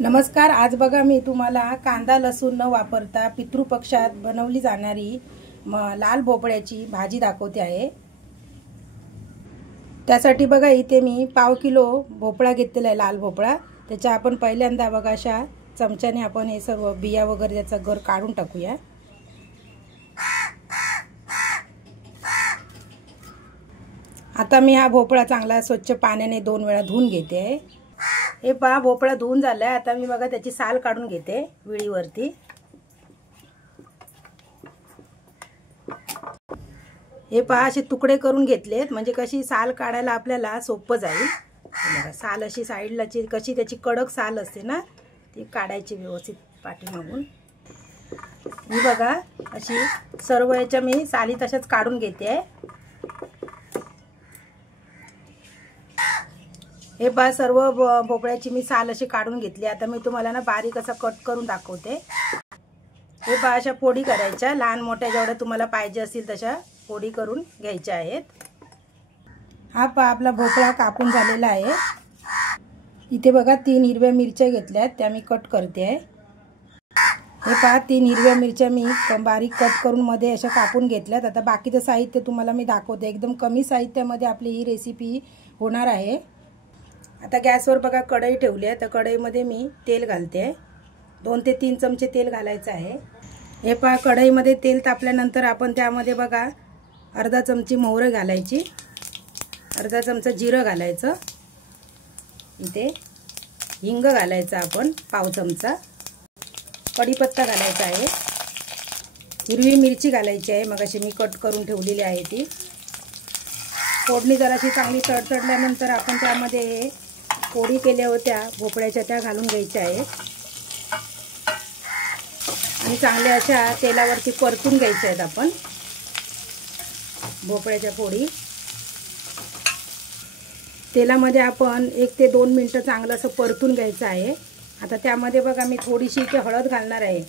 नमस्कार। आज बघा मी तुम्हाला कांदा लसूण न वापरता पितृपक्षात बनवली जाणारी लाल भोपळ्याची भाजी दाखवते आहे। त्यासाठी बघा इथे मी पाव किलो भोपळा घेतलेला आहे, लाल भोपळा। त्याच्या आपण पहिल्यांदा बघा अशा चमच्याने आपण हे सर्व बिया वगैरे त्याचा गर काढून टाकूया। आता मी हा भोपळा चांगला स्वच्छ पाण्याने 2 वेळा धुवून घेते आहे। हे पहा भोपळा धुवून झालाय। आता मी बघा त्याची साल काढून घेते विळीवरती। हे पहा असे तुकडे करून घेतलेत, म्हणजे कशी साल काढायला आपल्याला सोपं जाईल। बघा साल अशी साईडला कशी त्याची कडक साल असते ना, ती काढायची व्यवस्थित पाठीमागून। ही बघा अशी सर्व याच्या मी साली तशाच काढून घेते आहे। हे पहा सर्व भोपळ्याची मी साल अशी काढून घेतली। आता मी तुम्हाला ना बारीक असा कट करून दाखवते। हे पहा अशा फोडी करायच्या, लहान मोठ्या जेवढ्या तुम्हाला पाहिजे असतील तशा फोडी करून घ्यायच्या आहेत। हा पहा आपला भोपळा कापून झालेला आहे। इथे बघा 3 हिरव्या मिरच्या घेतल्यात, त्या मी कट करते आहे। हे पहा 3 हिरव्या मिरच्या मी बारीक कट करून मध्ये अशा कापून घेतल्यात। आता बाकीचं साहित्य तुम्हाला मी दाखवते। एकदम कमी साहित्यामध्ये आपली ही रेसिपी होणार आहे। आता गॅसवर बघा कढई ठेवली आहे, तर कढईमध्ये मी तेल घालते आहे। 2 ते 3 चमचे तेल घालायचं आहे। हे पहा कढईमध्ये तेल तापल्यानंतर आपण त्यामध्ये बघा अर्धा चमची मोहरी घालायची, अर्धा चमचा जिरं घालायचं, इथे हिंग घालायचं आपण पाव चमचा, कढीपत्ता घालायचा आहे, हिरवी मिरची घालायची आहे, मग अशी मी कट करून ठेवलेली आहे ती। फोडणी जराशी चांगली तडतडल्यानंतर आपण त्यामध्ये फोडी केल्या होत्या भोपळ्याच्या त्या घालून घ्यायच्या आहेत आणि चांगल्या अशा तेलावरती परतून घ्यायच्या आहेत आपण भोपळ्याच्या फोडी। तेलामध्ये आपण 1 ते 2 मिनिटं चांगलं असं परतून घ्यायचं आहे। आता त्यामध्ये बघा मी थोडीशी इथे हळद घालणार आहे।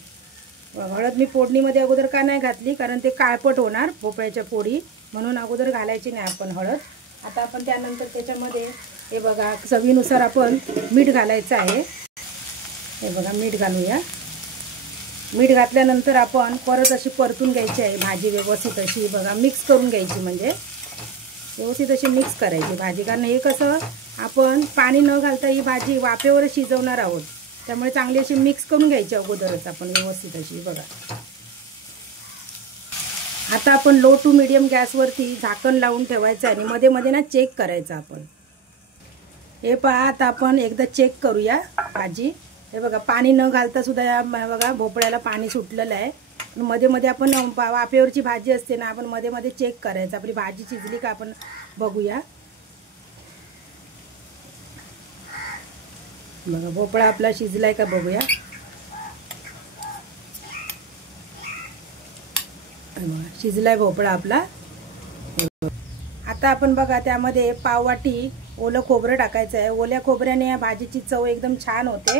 हळद मी फोडणीमध्ये अगोदर का नाही घातली, कारण ते काळपट होणार भोपळ्याच्या फोडी, म्हणून अगोदर घालायची नाही आपण हळद। आता आपण त्यानंतर त्याच्यामध्ये हे बघा चवीनुसार आपण मीठ घालायचं आहे। हे बघा मीठ घालूया। मीठ घातल्यानंतर आपण परत अशी परतून घ्यायची आहे भाजी व्यवस्थित अशी बघा मिक्स करून घ्यायची, म्हणजे व्यवस्थित अशी मिक्स करायची भाजी। कारण हे कसं आपण पाणी न घालता ही भाजी वाफेवर शिजवणार आहोत, त्यामुळे चांगली अशी मिक्स करून घ्यायची अगोदरच आपण व्यवस्थित अशी बघा। आता आपण लो टू मीडियम गॅसवरती झाकण लावून ठेवायचं आणि मध्ये मध्ये ना चेक करायचं आपण। हे पहा आता आपण एकदा चेक करूया भाजी। हे बघा पाणी न घालता सुद्धा या बघा भोपळ्याला पाणी सुटलेलं आहे। मध्ये मध्ये आपण वाफेवरची भाजी असते ना, आपण मध्ये मध्ये चेक करायचं आपली भाजी शिजली का आपण बघूया। बघा भोपळा आपला शिजलाय का बघूया। शिजलाय भोपळा आपला। आता आपण बघा त्यामध्ये पाववाटी ओलं खोबरं टाकायचं आहे। ओल्या खोबऱ्याने या भाजीची चव एकदम छान होते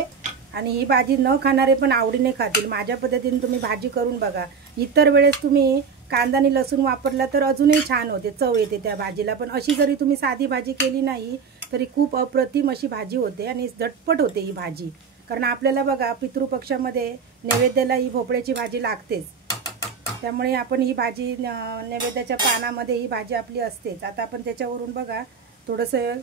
आणि ही भाजी न खाणारे पण आवडीने खातील। माझ्या पद्धतीने तुम्ही भाजी करून बघा। इतर वेळेस तुम्ही कांदा आणि लसूण वापरला तर अजूनही छान होते, चव येते त्या भाजीला। पण अशी जरी तुम्ही साधी भाजी केली नाही तरी खूप अप्रतिम अशी भाजी होते आणि झटपट होते ही भाजी। कारण आपल्याला बघा पितृपक्षामध्ये नैवेद्याला ही भोपळ्याची भाजी लागतेच, त्यामुळे आपण ही भाजी नैवेद्याच्या पानामध्ये ही भाजी आपली असतेच। आता आपण त्याच्यावरून बघा थोडंसं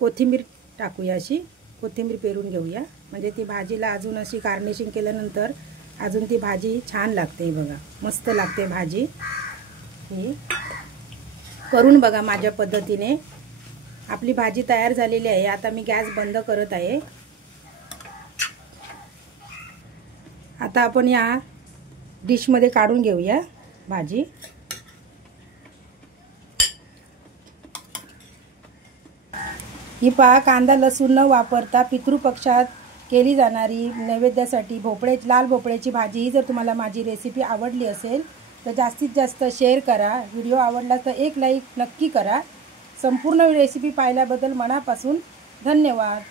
कोथिंबीर टाकूया, अशी कोथिंबीर पेरून घेऊया, म्हणजे ती भाजीला अजून अशी गार्निशिंग केल्यानंतर अजून ती भाजी छान लागते। बघा मस्त लागते भाजी ही, करून बघा माझ्या पद्धतीने। आपली भाजी तयार झालेली आहे। आता मी गॅस बंद करत आहे। आता आपण या डिशमध्ये काढून घेऊया भाजी। ही पहा कांदा लसूण न वापरता पितृपक्षात केली जाणारी नैवेद्यासाठी लाल भोपळ्याची भाजी। ही जर तुम्हाला माझी रेसिपी आवडली असेल तर जास्तीत जास्त शेअर करा। व्हिडिओ आवडला तर एक लाईक नक्की करा। संपूर्ण रेसिपी पाहिल्याबद्दल मनापासून धन्यवाद।